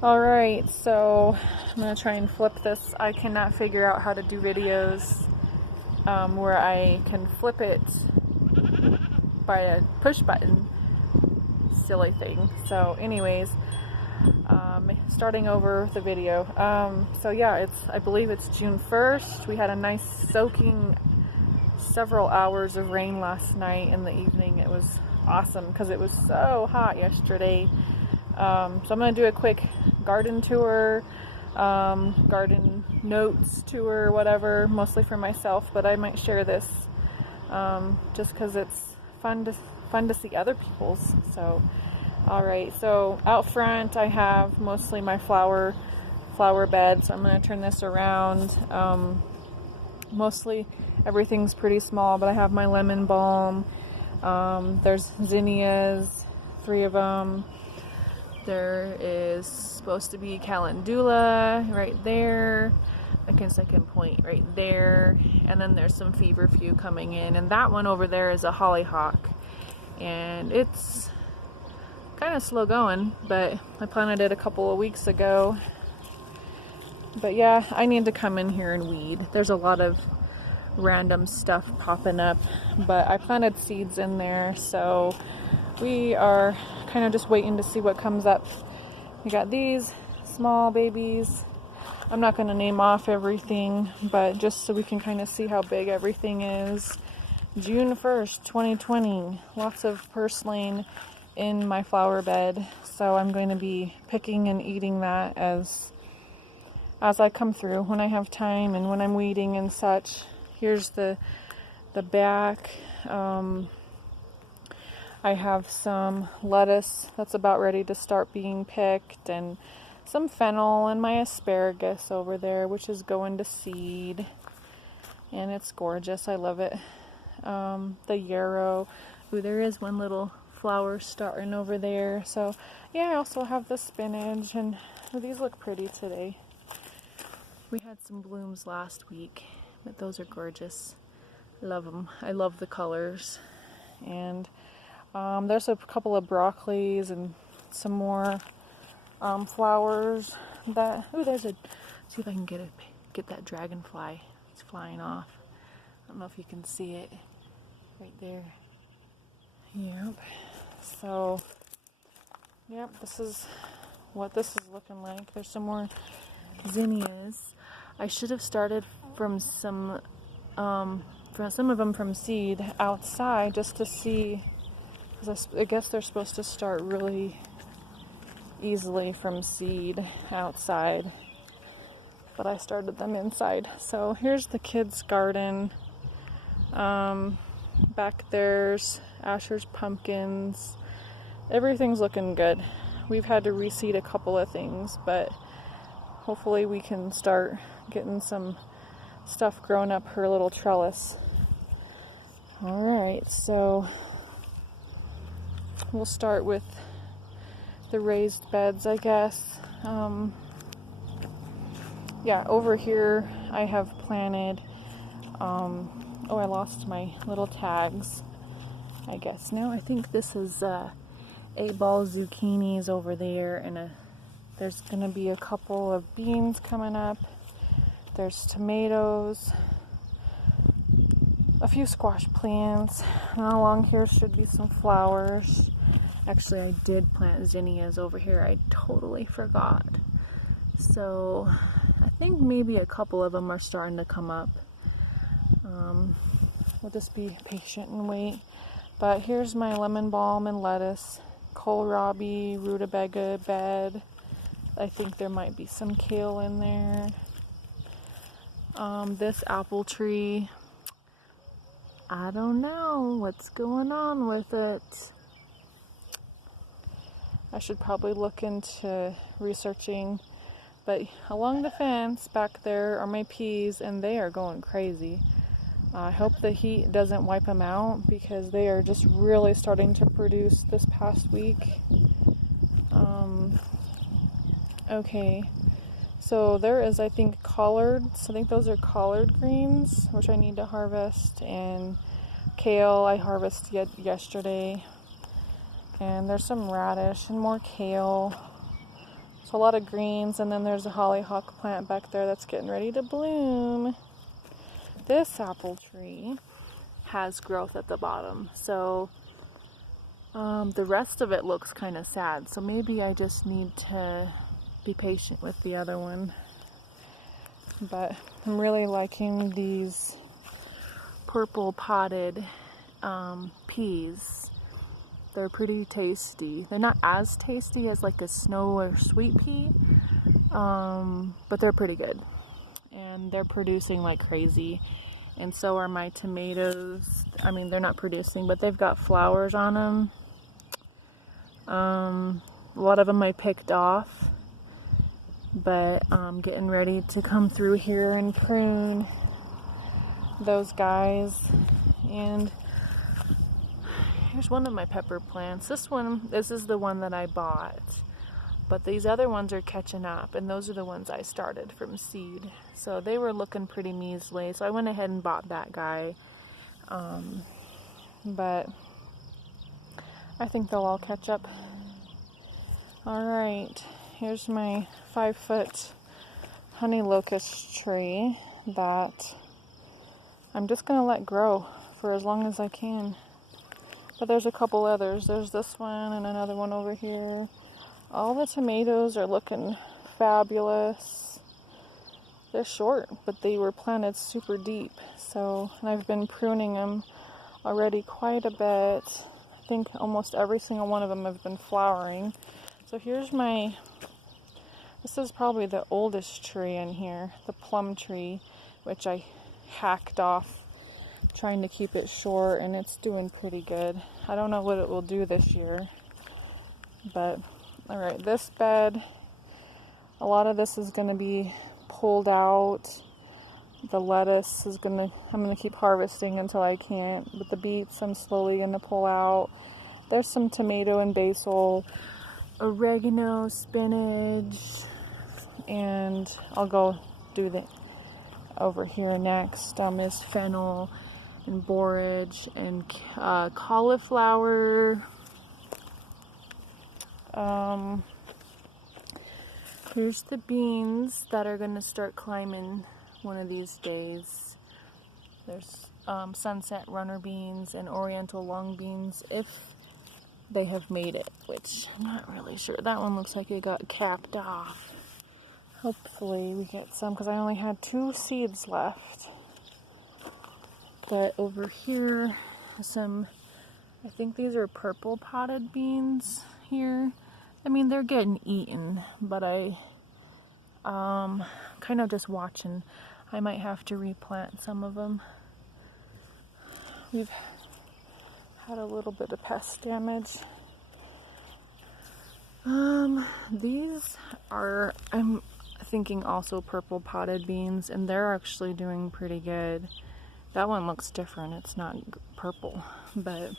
Alright, so I'm going to try and flip this. I cannot figure out how to do videos where I can flip it by a push button. Silly thing. So anyways, starting over the video. So yeah, I believe it's June 1st. We had a nice soaking several hours of rain last night in the evening. It was awesome because it was so hot yesterday. So I'm going to do a quick garden tour, garden notes tour, whatever, mostly for myself, but I might share this just because it's fun to see other people's. So, alright, so out front I have mostly my flower beds. I'm going to turn this around. Mostly everything's pretty small, but I have my lemon balm. There's zinnias, 3 of them. There is supposed to be calendula right there, like in second point right there, and then there's some feverfew coming in, and that one over there is a hollyhock, and it's kind of slow going, but I planted it a couple of weeks ago. But yeah, I need to come in here and weed. There's a lot of random stuff popping up, but I planted seeds in there, so we are kind of just waiting to see what comes up. We got these small babies. I'm not going to name off everything, but just so we can kind of see how big everything is. June 1st, 2020. Lots of purslane in my flower bed, so I'm going to be picking and eating that as I come through when I have time and when I'm weeding and such. Here's the back. I have some lettuce that's about ready to start being picked, and some fennel, and my asparagus over there, which is going to seed, and it's gorgeous. I love it. The yarrow. Ooh, there is one little flower starting over there. So yeah, I also have the spinach, and these look pretty today. We had some blooms last week, but those are gorgeous. Love them. I love the colors. And there's a couple of broccolis and some more flowers that, see if I can get that dragonfly. It's flying off. I don't know if you can see it right there. Yep. So, yep, this is what this is looking like. There's some more zinnias. I should have started from some of them from seed outside just to see. I guess they're supposed to start really easily from seed outside, but I started them inside. So here's the kids' garden. Back there's Asher's pumpkins. Everything's looking good. We've had to reseed a couple of things, but hopefully we can start getting some stuff growing up her little trellis. Alright, so we'll start with the raised beds, I guess. Yeah, over here I have planted, I lost my little tags, I guess. No, I think this is 8-ball zucchinis over there, and there's going to be a couple of beans coming up. There's tomatoes, a few squash plants, and along here should be some flowers. Actually, I did plant zinnias over here. I totally forgot. So I think maybe a couple of them are starting to come up. We'll just be patient and wait. But here's my lemon balm and lettuce, kohlrabi, rutabaga bed. I think there might be some kale in there. This apple tree, I don't know what's going on with it. I should probably look into researching, but along the fence back there are my peas, and they are going crazy. I hope the heat doesn't wipe them out, because they are just really starting to produce this past week. Okay, so there is, I think, collards. I think those are collard greens, which I need to harvest, and kale I harvested yesterday. And there's some radish and more kale. So a lot of greens, and then there's a hollyhock plant back there that's getting ready to bloom. This apple tree has growth at the bottom, so the rest of it looks kind of sad. So maybe I just need to be patient with the other one. But I'm really liking these purple potted peas. They're pretty tasty. They're not as tasty as like a snow or sweet pea, but they're pretty good. And they're producing like crazy. And so are my tomatoes. I mean, they're not producing, but they've got flowers on them. A lot of them I picked off, but I'm getting ready to come through here and prune those guys. And here's one of my pepper plants. This is the one that I bought, but these other ones are catching up, and those are the ones I started from seed. So they were looking pretty measly, so I went ahead and bought that guy. But I think they'll all catch up. Alright, here's my 5-foot honey locust tree that I'm just going to let grow for as long as I can. But there's a couple others. There's this one and another one over here. All the tomatoes are looking fabulous. They're short, but they were planted super deep. So, and I've been pruning them already quite a bit. I think almost every single one of them have been flowering. So here's this is probably the oldest tree in here, the plum tree, which I hacked off trying to keep it short, and it's doing pretty good. I don't know what it will do this year, but alright, this bed, a lot of this is going to be pulled out. The lettuce I'm going to keep harvesting until I can't, but the beets I'm slowly going to pull out. There's some tomato and basil, oregano, spinach, and I'll go do the over here next. Is fennel and borage and cauliflower. Here's the beans that are going to start climbing one of these days. There's sunset runner beans and oriental long beans, if they have made it, which I'm not really sure. That one looks like it got capped off. Hopefully we get some, because I only had 2 seeds left. But over here, I think these are purple potted beans here. I mean, they're getting eaten, but I kind of just watching. I might have to replant some of them. We've had a little bit of pest damage. These are, I'm thinking, also purple potted beans, and they're actually doing pretty good. That one looks different. It's not purple, but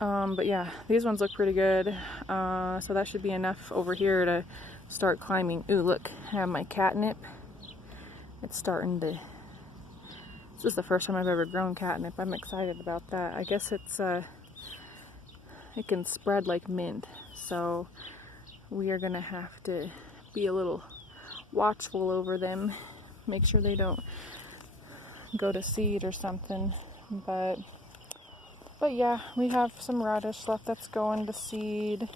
yeah, these ones look pretty good. So that should be enough over here to start climbing. Ooh, look, I have my catnip. It's starting to, this is the first time I've ever grown catnip. I'm excited about that. I guess it can spread like mint. So we are gonna have to be a little watchful over them. Make sure they don't go to seed or something. But yeah, we have some radish left that's going to seed.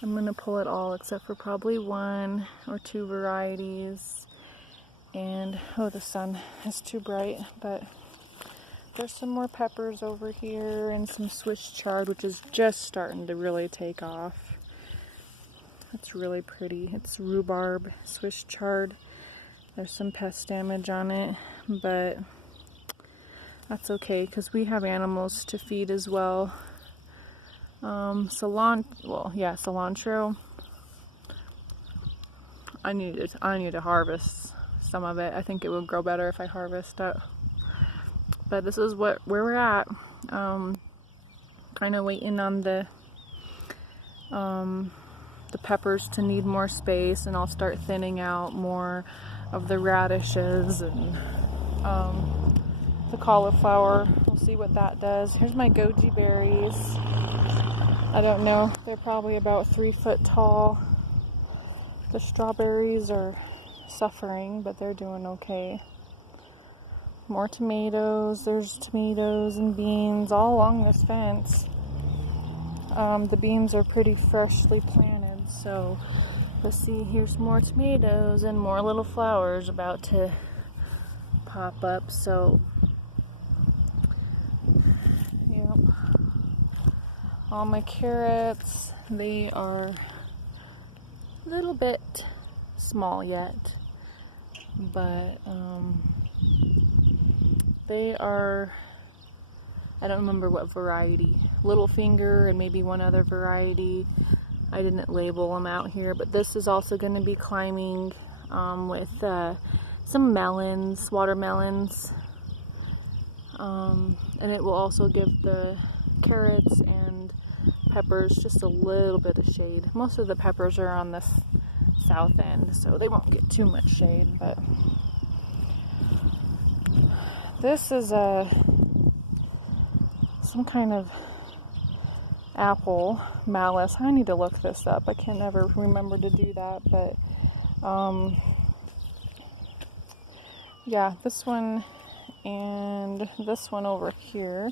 I'm gonna pull it all except for probably 1 or 2 varieties. And oh, the sun is too bright, but there's some more peppers over here and some Swiss chard, which is just starting to really take off. It's really pretty. It's rhubarb, Swiss chard. There's some pest damage on it, but that's okay because we have animals to feed as well. Cilantro. I need to harvest some of it. I think it would grow better if I harvest it. But this is where we're at. Kind of waiting on the peppers to need more space, and I'll start thinning out more of the radishes and the cauliflower. We'll see what that does. Here's my goji berries. I don't know. They're probably about 3 foot tall. The strawberries are suffering, but they're doing okay. More tomatoes. There's tomatoes and beans all along this fence. The beans are pretty freshly planted, so let's see, here's more tomatoes and more little flowers about to pop up. So yep, all my carrots, they are a little bit small yet, but they are, I don't remember what variety, Littlefinger and maybe one other variety. I didn't label them out here, but this is also going to be climbing with some melons, watermelons, and it will also give the carrots and peppers just a little bit of shade. Most of the peppers are on this south end, so they won't get too much shade, but this is some kind of apple, malice. I need to look this up. I can never remember to do that, but yeah, this one and this one over here,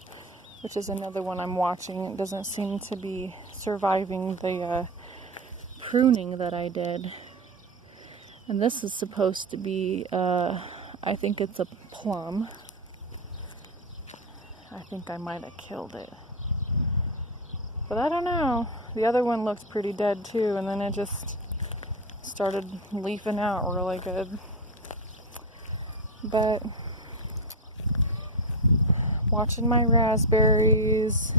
which is another one I'm watching. It doesn't seem to be surviving the pruning that I did. And this is supposed to be, I think it's a plum. I think I might have killed it. But I don't know. The other one looked pretty dead too, and then it just started leafing out really good. But watching my raspberries.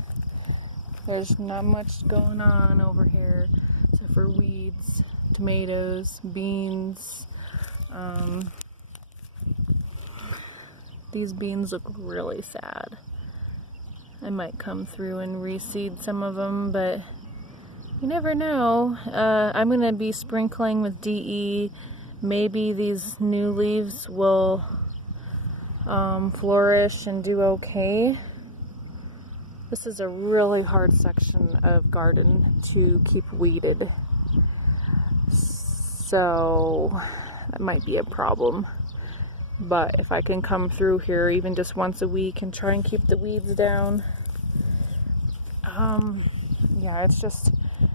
There's not much going on over here except for weeds, tomatoes, beans. These beans look really sad. I might come through and reseed some of them, but you never know. I'm going to be sprinkling with DE. Maybe these new leaves will flourish and do okay. This is a really hard section of garden to keep weeded, so that might be a problem. But if I can come through here even just once a week and try and keep the weeds down, yeah, it's just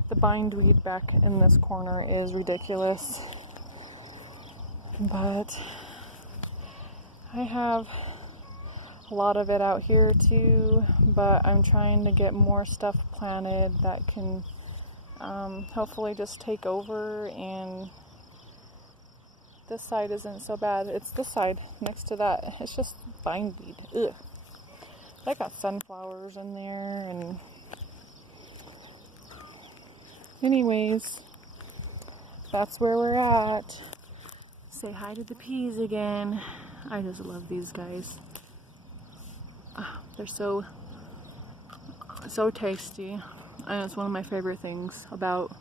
the bindweed back in this corner is ridiculous. But I have a lot of it out here too, but I'm trying to get more stuff planted that can hopefully just take over. And this side isn't so bad. It's this side next to that. It's just bindweed. Ugh. I got sunflowers in there, and anyways, that's where we're at. Say hi to the peas again. I just love these guys. They're so tasty, and it's one of my favorite things about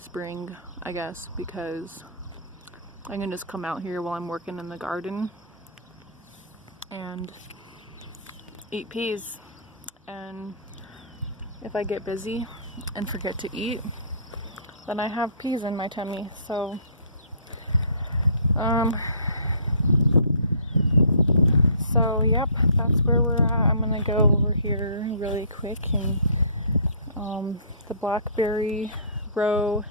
spring, I guess, because I can just come out here while I'm working in the garden and eat peas. And if I get busy and forget to eat, then I have peas in my tummy. So yep, that's where we're at. I'm gonna go over here really quick, and the blackberry row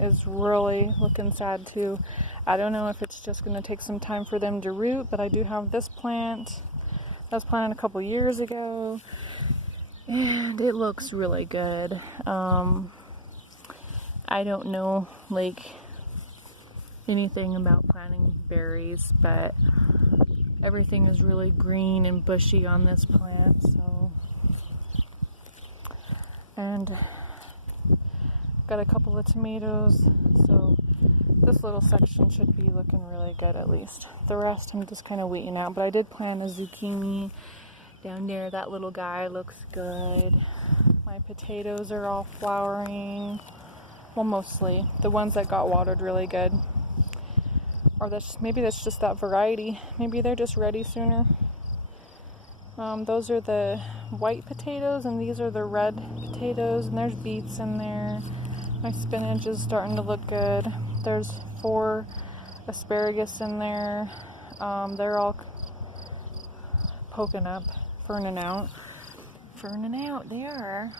is really looking sad too. I don't know if it's just gonna take some time for them to root, but I do have this plant that was planted a couple years ago, and it looks really good. I don't know like anything about planting berries, but everything is really green and bushy on this plant. So, and got a couple of tomatoes, so this little section should be looking really good at least. The rest I'm just kind of waiting out, but I did plant a zucchini down there. That little guy looks good. My potatoes are all flowering. Well, mostly. The ones that got watered really good. Or maybe that's just that variety. Maybe they're just ready sooner. Those are the white potatoes, and these are the red potatoes, and there's beets in there. My spinach is starting to look good. There's 4 asparagus in there. They're all poking up, ferning out. They are.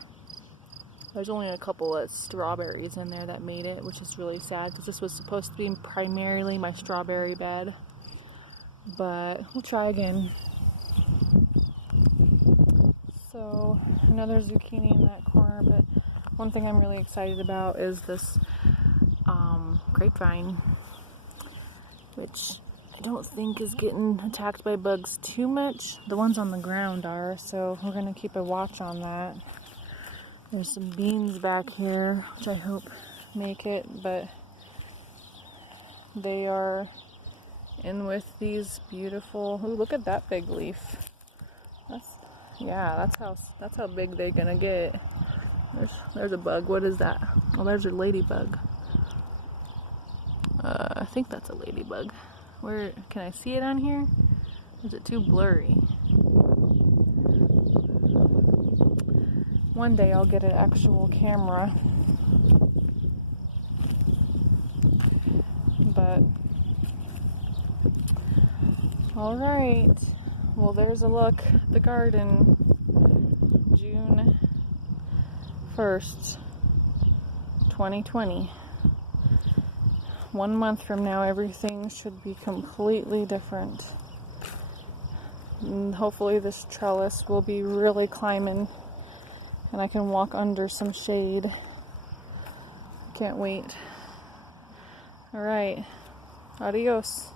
There's only a couple of strawberries in there that made it, which is really sad because this was supposed to be primarily my strawberry bed. But we'll try again. So another zucchini in that corner, but one thing I'm really excited about is this grapevine, which I don't think is getting attacked by bugs too much. The ones on the ground are, so we're going to keep a watch on that. There's some beans back here, which I hope make it, but they are in with these beautiful, ooh, look at that big leaf. That's how big they're gonna get. There's a bug. What is that? Oh, there's a ladybug. I think that's a ladybug. Where can I see it on here? Or is it too blurry? One day I'll get an actual camera. But all right. Well, there's a look at the garden. June 1st, 2020. 1 month from now, everything should be completely different. And hopefully this trellis will be really climbing and I can walk under some shade. Can't wait. All right. Adios.